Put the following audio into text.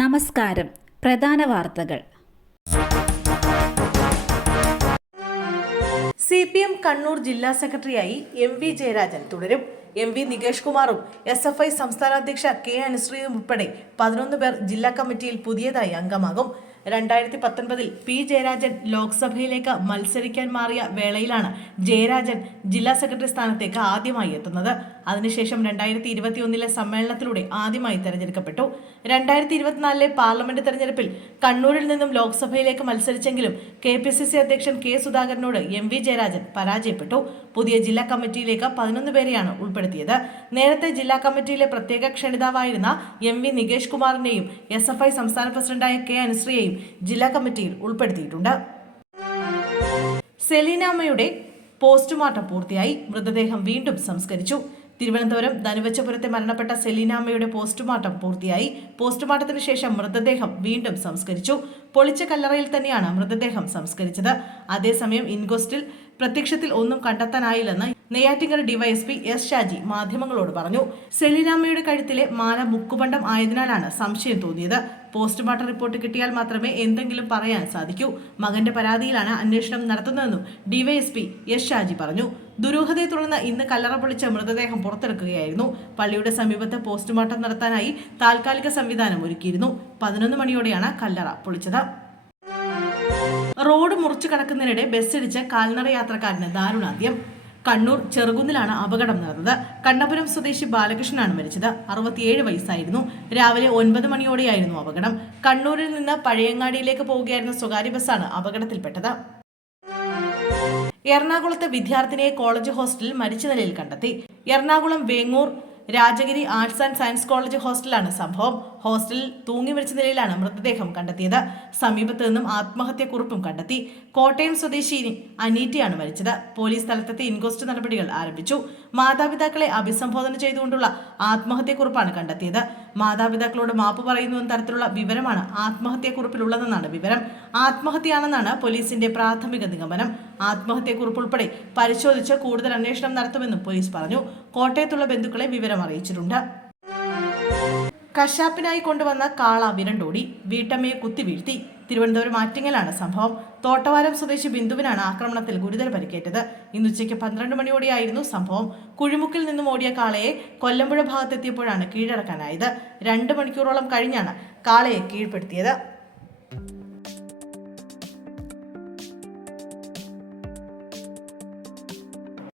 നമസ്കാരം. പ്രധാന വാർത്തകൾ. CPM കണ്ണൂർ ജില്ലാ സെക്രട്ടറിയായി MV ജയരാജൻ തുടരും. MV നികേഷ് കുമാറും SFI സംസ്ഥാന അധ്യക്ഷ K അനുശ്രീയും ഉൾപ്പെടെ 11 പേർ ജില്ലാ കമ്മിറ്റിയിൽ പുതിയതായി അംഗമാകും. 2019 P ജയരാജൻ ലോക്സഭയിലേക്ക് മത്സരിക്കാൻ മാറിയ വേളയിലാണ് ജയരാജൻ ജില്ലാ സെക്രട്ടറി സ്ഥാനത്തേക്ക് ആദ്യമായി എത്തുന്നത്. അതിനുശേഷം 2021 സമ്മേളനത്തിലൂടെ ആദ്യമായി തെരഞ്ഞെടുക്കപ്പെട്ടു. 2024 പാർലമെന്റ് തെരഞ്ഞെടുപ്പിൽ കണ്ണൂരിൽ നിന്നും ലോക്സഭയിലേക്ക് മത്സരിച്ചെങ്കിലും KPCC അധ്യക്ഷൻ K സുധാകരനോട് MV ജയരാജൻ പരാജയപ്പെട്ടു. പുതിയ ജില്ലാ കമ്മിറ്റിയിലേക്ക് 11 പേരെയാണ് ഉൾപ്പെടുത്തിയത്. നേരത്തെ ജില്ലാ കമ്മിറ്റിയിലെ പ്രത്യേക ക്ഷണിതാവായിരുന്ന MV നികേഷ് കുമാറിനെയും SFI സംസ്ഥാന പ്രസിഡന്റായ K അനുശ്രീയെയും ജില്ലാ കമ്മിറ്റിയിൽ ഉൾപ്പെടുത്തിയിട്ടുണ്ട്. സെലീനാമ്മയുടെ പോസ്റ്റ്മോർട്ടം പൂർത്തിയായി. മൃതദേഹം വീണ്ടും സംസ്കരിച്ചു. തിരുവനന്തപുരം ധനുവച്ചപുരത്തെ മരണപ്പെട്ട സെലീനാമ്മയുടെ പോസ്റ്റ്മോർട്ടം പൂർത്തിയായി. പോസ്റ്റ്മോർട്ടത്തിന് ശേഷം മൃതദേഹം വീണ്ടും സംസ്കരിച്ചു. പൊളിച്ച കല്ലറയിൽ തന്നെയാണ് മൃതദേഹം സംസ്കരിച്ചത്. അതേസമയം ഇൻക്വസ്റ്റിൽ പ്രത്യക്ഷത്തിൽ ഒന്നും കണ്ടെത്താനായില്ലെന്ന് നെയ്യാറ്റിൻകര ഡിവൈഎസ്പി S ഷാജി മാധ്യമങ്ങളോട് പറഞ്ഞു. സെലീനാമ്മയുടെ കഴുത്തിലെ മാല മുക്കുപണ്ടം ആയതിനാലാണ് സംശയം തോന്നിയത്. പോസ്റ്റ്മോർട്ടം റിപ്പോർട്ട് കിട്ടിയാൽ മാത്രമേ എന്തെങ്കിലും പറയാൻ സാധിക്കൂ. മകന്റെ പരാതിയിലാണ് അന്വേഷണം നടത്തുന്നതെന്നും ഡിവൈഎസ്പി S ഷാജി പറഞ്ഞു. ദുരൂഹതയെ തുടർന്ന് ഇന്ന് കല്ലറ പൊളിച്ച് മൃതദേഹം പുറത്തെടുക്കുകയായിരുന്നു. പള്ളിയുടെ സമീപത്ത് പോസ്റ്റ്മോർട്ടം നടത്താനായി താൽക്കാലിക സംവിധാനം ഒരുക്കിയിരുന്നു. 11 മണിയോടെയാണ് കല്ലറ പൊളിച്ചത്. റോഡ് മുറിച്ചു കടക്കുന്നതിനിടെ ബസ്സിടിച്ച് കാൽനട യാത്രക്കാരന് ദാരുണാന്ത്യം. കണ്ണൂർ ചെറുകുന്നിലാണ് അപകടം നടന്നത്. കണ്ണപുരം സ്വദേശി ബാലകൃഷ്ണനാണ് മരിച്ചത്. 67 വയസ്സായിരുന്നു. രാവിലെ 9 മണിയോടെയായിരുന്നു അപകടം. കണ്ണൂരിൽ നിന്ന് പഴയങ്ങാടിയിലേക്ക് പോവുകയായിരുന്ന സ്വകാര്യ ബസ്സാണ് അപകടത്തിൽപ്പെട്ടത്. എറണാകുളത്ത് വിദ്യാർത്ഥിനിയെ കോളേജ് ഹോസ്റ്റലിൽ മരിച്ച നിലയിൽ കണ്ടെത്തി. Ernakulam Vengoor Rajagiri arts and science college ഹോസ്റ്റലിലാണ് സംഭവം. ഹോസ്റ്റലിൽ തൂങ്ങി മരിച്ച നിലയിലാണ് മൃതദേഹം കണ്ടെത്തിയത്. സമീപത്ത് നിന്നും ആത്മഹത്യാക്കുറിപ്പും കണ്ടെത്തി. കോട്ടയം സ്വദേശി അനീറ്റയാണ് മരിച്ചത്. പോലീസ് സ്ഥലത്തെത്തി ഇൻക്വസ്റ്റ് നടപടികൾ ആരംഭിച്ചു. മാതാപിതാക്കളെ അഭിസംബോധന ചെയ്തുകൊണ്ടുള്ള ആത്മഹത്യാക്കുറിപ്പാണ് കണ്ടെത്തിയത്. മാതാപിതാക്കളോട് മാപ്പ് പറയുന്നുവെന്ന തരത്തിലുള്ള വിവരമാണ് ആത്മഹത്യാക്കുറിപ്പിലുള്ളതെന്നാണ് വിവരം. ആത്മഹത്യയാണെന്നാണ് പോലീസിന്റെ പ്രാഥമിക നിഗമനം. ആത്മഹത്യാക്കുറിപ്പ് ഉൾപ്പെടെ പരിശോധിച്ച് കൂടുതൽ അന്വേഷണം നടത്തുമെന്നും പോലീസ് പറഞ്ഞു. കോട്ടയത്തുള്ള ബന്ധുക്കളെ വിവരം അറിയിച്ചിട്ടുണ്ട്. കശാപ്പിനായി കൊണ്ടുവന്ന കാള വിരണ്ടോടി. വീട്ടമ്മയെ കുത്തിവീഴ്ത്തി. തിരുവനന്തപുരം ആറ്റിങ്ങലാണ് സംഭവം. തോട്ടവാരം സ്വദേശി ബിന്ദുവിനാണ് ആക്രമണത്തിൽ ഗുരുതര പരിക്കേറ്റത്. ഇന്നുച്ചയ്ക്ക് 12 മണിയോടെയായിരുന്നു സംഭവം. കുഴിമുക്കിൽ നിന്നും ഓടിയ കാളയെ കൊല്ലമ്പുഴ ഭാഗത്തെത്തിയപ്പോഴാണ് കീഴടക്കാനായത്. 2 മണിക്കൂറോളം കഴിഞ്ഞാണ് കാളയെ കീഴ്പ്പെടുത്തിയത്.